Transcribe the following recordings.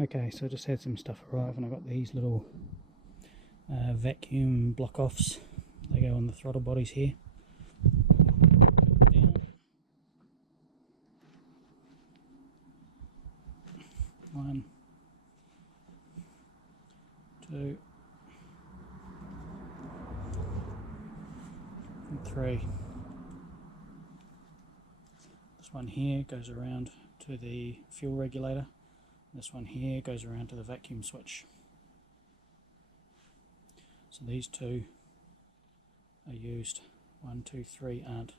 Okay, so I just had some stuff arrive and I got these little vacuum block offs. They go on the throttle bodies here. Down. 1, 2, and 3. This one here goes around to the fuel regulator. This one here goes around to the vacuum switch. So these two are used. 1, 2, 3 aren't.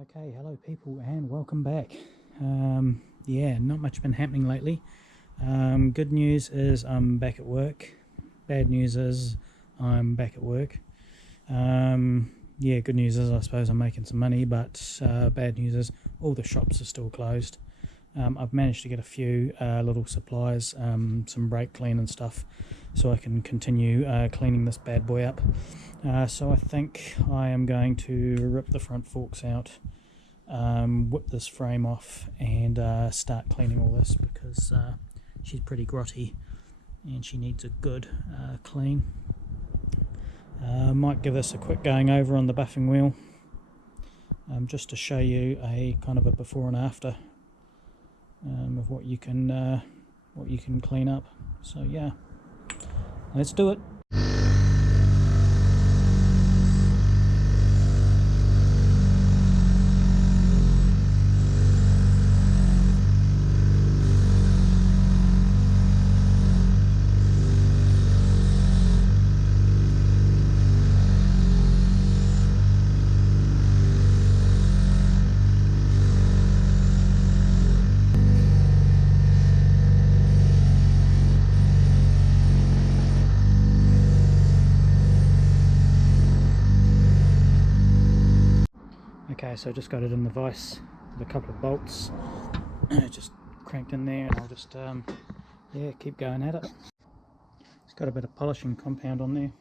Okay, hello people and welcome back. Yeah, not much been happening lately. Good news is I'm back at work. Bad news is I'm back at work. Yeah, good news is I suppose I'm making some money, but bad news is all the shops are still closed. I've managed to get a few little supplies, some brake clean and stuff, so I can continue cleaning this bad boy up. So I think I am going to rip the front forks out, whip this frame off and start cleaning all this, because she's pretty grotty and she needs a good clean. Might give this a quick going over on the buffing wheel, just to show you a kind of a before and after of what you can clean up. So yeah, let's do it. Okay, so I just got it in the vise with a couple of bolts, just cranked in there, and I'll just yeah, keep going at it. It's got a bit of polishing compound on there.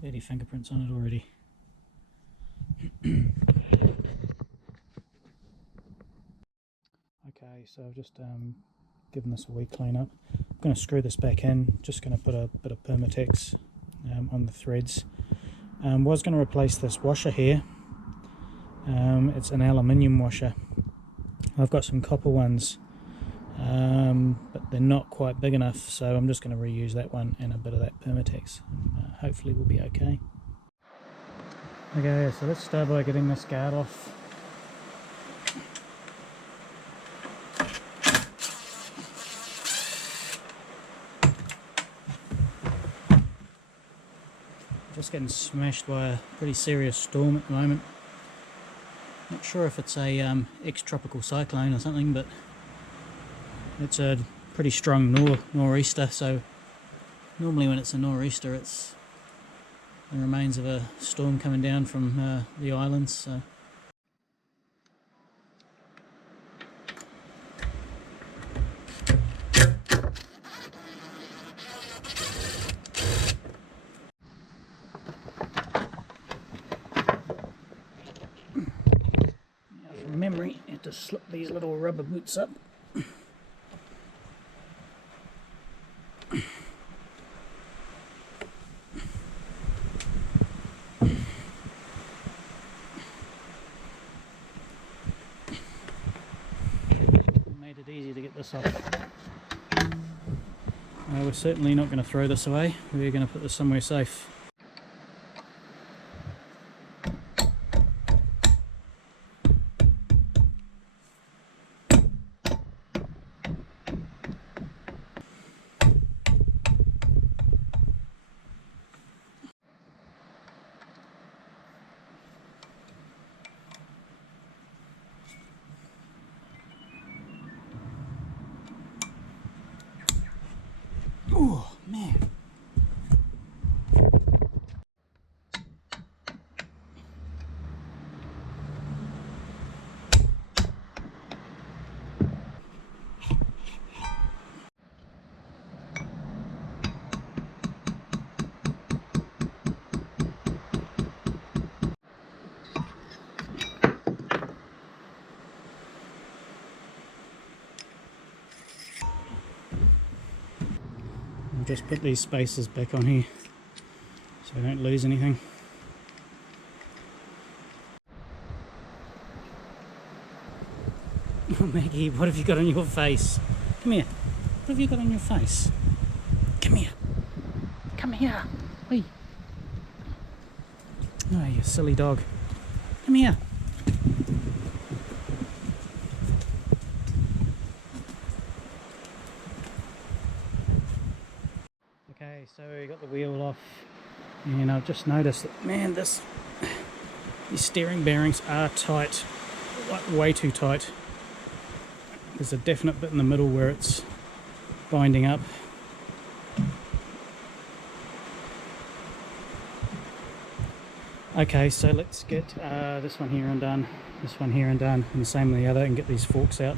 Dirty fingerprints on it already. Okay, so I've just given this a wee clean up. I'm going to screw this back in, just going to put a bit of Permatex on the threads. Was going to replace this washer here. It's an aluminium washer. I've got some copper ones, but they're not quite big enough, so I'm just going to reuse that one and a bit of that Permatex. Hopefully we'll be okay. Okay, so let's start by getting this guard off. Just getting smashed by a pretty serious storm at the moment. Not sure if it's a ex-tropical cyclone or something, but it's a pretty strong nor'easter. So normally when it's a nor'easter, it's the remains of a storm coming down from the islands. So from memory, you have to slip these little rubber boots up. Made it easy to get this off. We're certainly not going to throw this away. We're going to put this somewhere safe. just put these spacers back on here so I don't lose anything. Oh Maggie, what have you got on your face? Come here. What have you got on your face? Come here. Come here. Wait. Oh, you silly dog. Come here. Okay, so we got the wheel off, and I've just noticed that, man, these steering bearings are tight, like way too tight. There's a definite bit in the middle where it's binding up. Okay, so let's get this one here undone, this one here undone, and the same with the other, and get these forks out.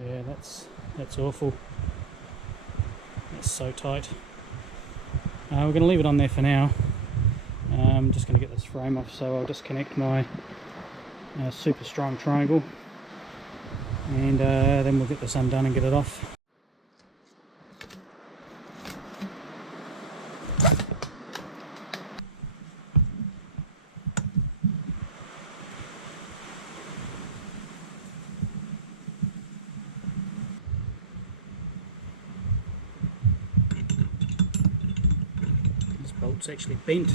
Yeah, that's awful. That's so tight. We're going to leave it on there for now. I'm just going to get this frame off, so I'll disconnect my super strong triangle, and then we'll get this undone and get it off. Bolt's actually bent.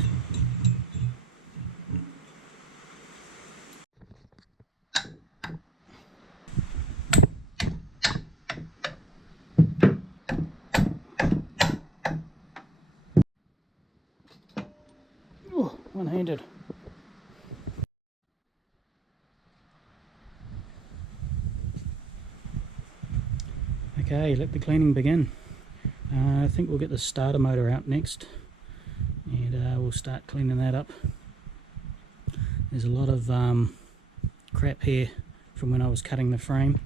Oh, one-handed. Okay, let the cleaning begin. I think we'll get the starter motor out next, and we'll start cleaning that up. There's a lot of crap here from when I was cutting the frame,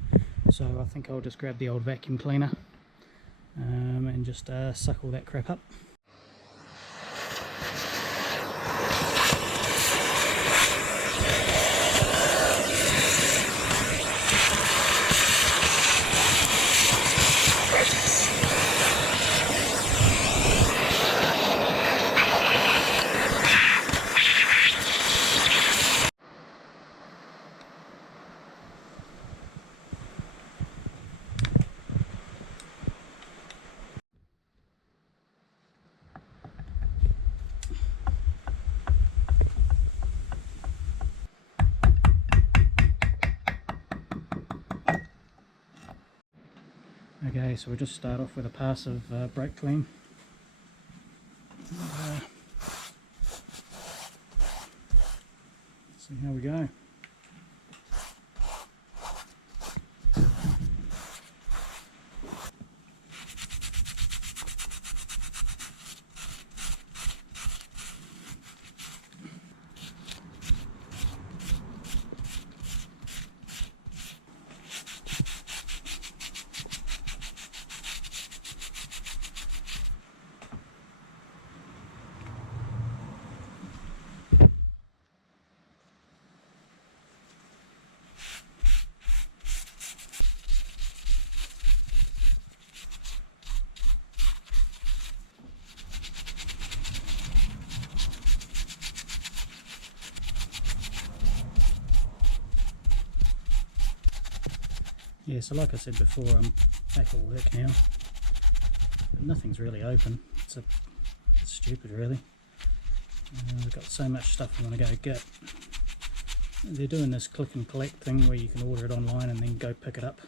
so I think I'll just grab the old vacuum cleaner and just suck all that crap up. Okay, so we'll just start off with a pass of brake clean. See how we go. Yeah, so like I said before, I'm back at work now, but nothing's really open. It's stupid, really. I've got so much stuff I want to go get. They're doing this click and collect thing where you can order it online and then go pick it up.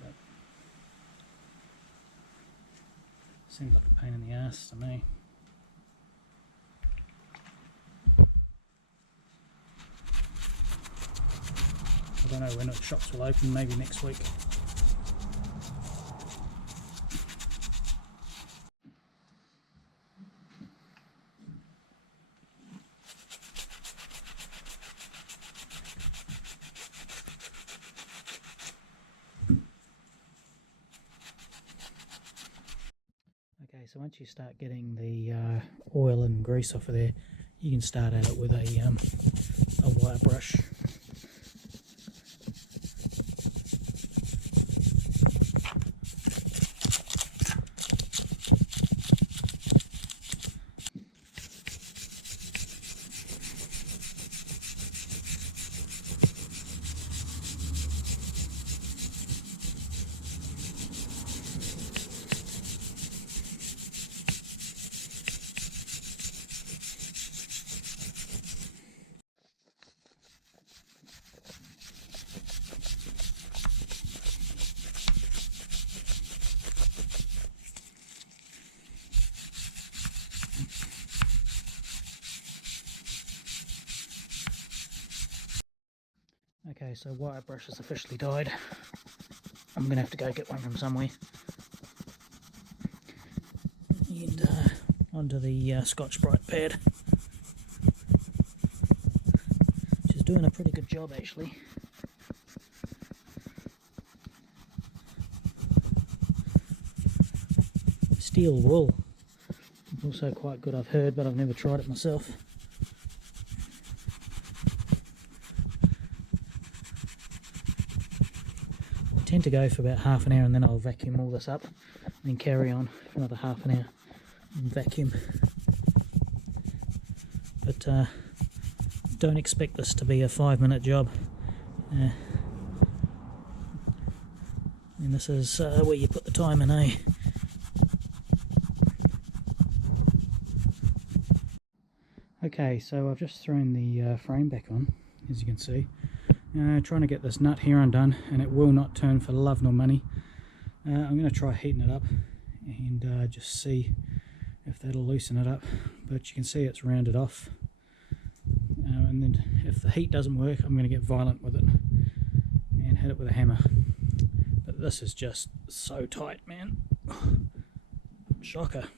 But seems like a pain in the ass to me. I don't know when the shops will open, maybe next week. So once you start getting the oil and grease off of there, you can start at it with a wire brush. Okay, so wire brush has officially died. I'm going to have to go get one from somewhere. And onto the Scotch-Brite pad. Which is doing a pretty good job actually. Steel wool. It's also quite good, I've heard, but I've never tried it myself. I tend to go for about half an hour and then I'll vacuum all this up and then carry on for another half an hour and vacuum. But don't expect this to be a 5-minute job. And this is where you put the time in, eh? Okay, so I've just thrown the frame back on, as you can see. Trying to get this nut here undone, and it will not turn for love nor money. I'm going to try heating it up and just see if that'll loosen it up, but you can see it's rounded off. And then if the heat doesn't work, I'm going to get violent with it and hit it with a hammer. But this is just so tight, man. Shocker.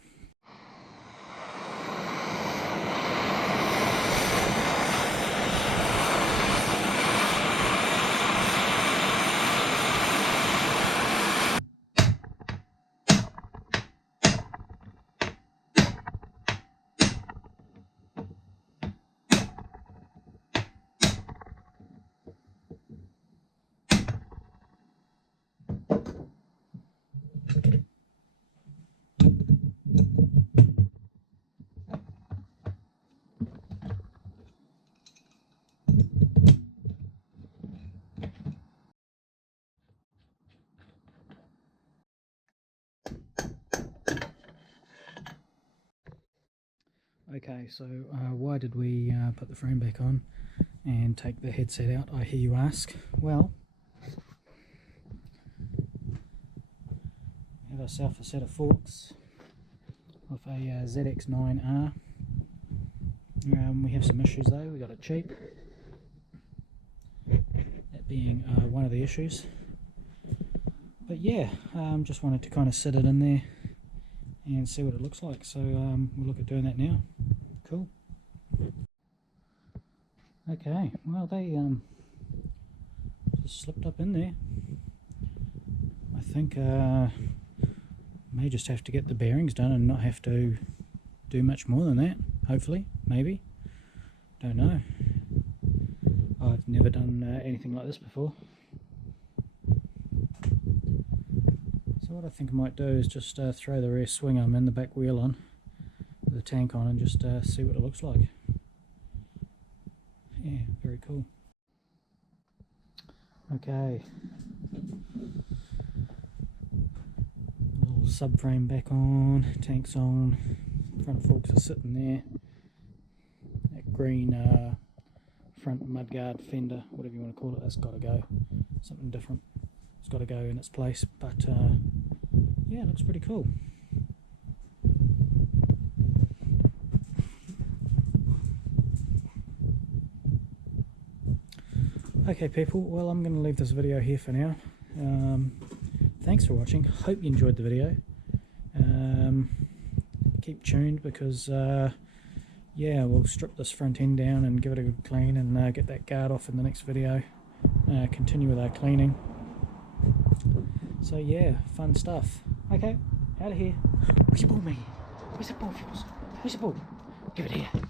Okay, so why did we put the frame back on and take the headset out, I hear you ask? Well, we have ourselves a set of forks of a ZX9R. We have some issues though, we got it cheap, that being one of the issues. But yeah, just wanted to kind of sit it in there and see what it looks like, so we'll look at doing that now. Cool. Okay, well they just slipped up in there. I think may just have to get the bearings done and not have to do much more than that, hopefully, maybe. Don't know. I've never done anything like this before. So what I think I might do is just throw the rear swing arm in, the back wheel on, with the tank on, and just see what it looks like. Yeah, very cool. Okay. Little subframe back on, tank's on, front forks are sitting there. That green front mudguard fender, whatever you want to call it, that's got to go. Something different. It's got to go in its place, but yeah, it looks pretty cool. Okay people, well I'm going to leave this video here for now. Thanks for watching, hope you enjoyed the video. Keep tuned because yeah, we'll strip this front end down and give it a good clean and get that guard off in the next video. Continue with our cleaning. So yeah, fun stuff. Okay, Out of here. Where's your ball, Maggie? Where's the ball of yours? Where's the ball? Give it here.